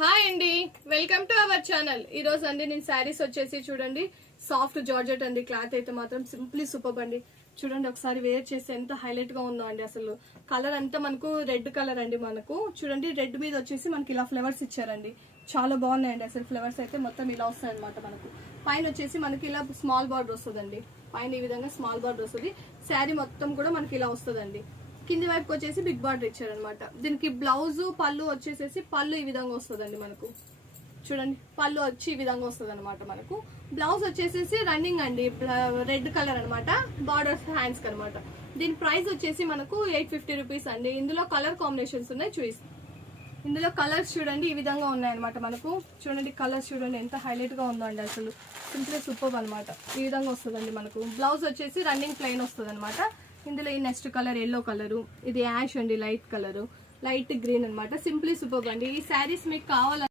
Hi అండి, welcome to our channel. ఈ రోజు అండి నేను శారీస్ వచ్చేసి చూడండి సాఫ్ట్ జార్జెట్ అండి. క్లాత్ అయితే మాత్రం సింప్లీ సూపర్ అండి. చూడండి ఒకసారి వేర్ చేస్తే ఎంత హైలైట్ గా ఉందో అండి. అసలు కలర్ అంతా మనకు రెడ్ కలర్ అండి. మనకు చూడండి రెడ్ మీద వచ్చేసి మనకి ఇలా ఫ్లవర్స్ ఇచ్చారండి. చాలా బాగున్నాయండి. అసలు ఫ్లవర్స్ అయితే మొత్తం ఇలా వస్తాయి అనమాట. మనకు పైన వచ్చేసి మనకి ఇలా స్మాల్ బార్డర్ వస్తుందండి. పైన ఈ విధంగా స్మాల్ బార్డర్ వస్తుంది. శారీ మొత్తం కూడా మనకి ఇలా వస్తుందండి. కింది వైపుకి వచ్చేసి బిగ్ బార్డర్ ఇచ్చారనమాట. దీనికి బ్లౌజ్ పళ్ళు వచ్చేసేసి పళ్ళు ఈ విధంగా వస్తుందండి. మనకు చూడండి పళ్ళు వచ్చి ఈ విధంగా వస్తుంది అనమాట. మనకు బ్లౌజ్ వచ్చేసేసి రన్నింగ్ అండి, రెడ్ కలర్ అనమాట. బార్డర్ హ్యాండ్స్ అనమాట. దీని ప్రైస్ వచ్చేసి మనకు 850 రూపీస్ అండి. ఇందులో కలర్ కాంబినేషన్స్ ఉన్నాయి, చూపిస్తాం. ఇందులో కలర్స్ చూడండి ఈ విధంగా ఉన్నాయన్నమాట. మనకు చూడండి కలర్స్ చూడండి ఎంత హైలైట్ గా ఉందో అండి. అసలు సింపుల్ సూపర్ అనమాట. ఈ విధంగా వస్తుందండి. మనకు బ్లౌజ్ వచ్చేసి రన్నింగ్ ప్లెయిన్ వస్తుంది అనమాట. ఇందులో ఈ నెక్స్ట్ కలర్ ఎల్లో కలరు, ఇది యాష్ అండి, లైట్ కలరు, లైట్ గ్రీన్ అనమాట. సింప్లీ సూపర్ అండి. ఈ శారీస్ మీకు కావాలంటే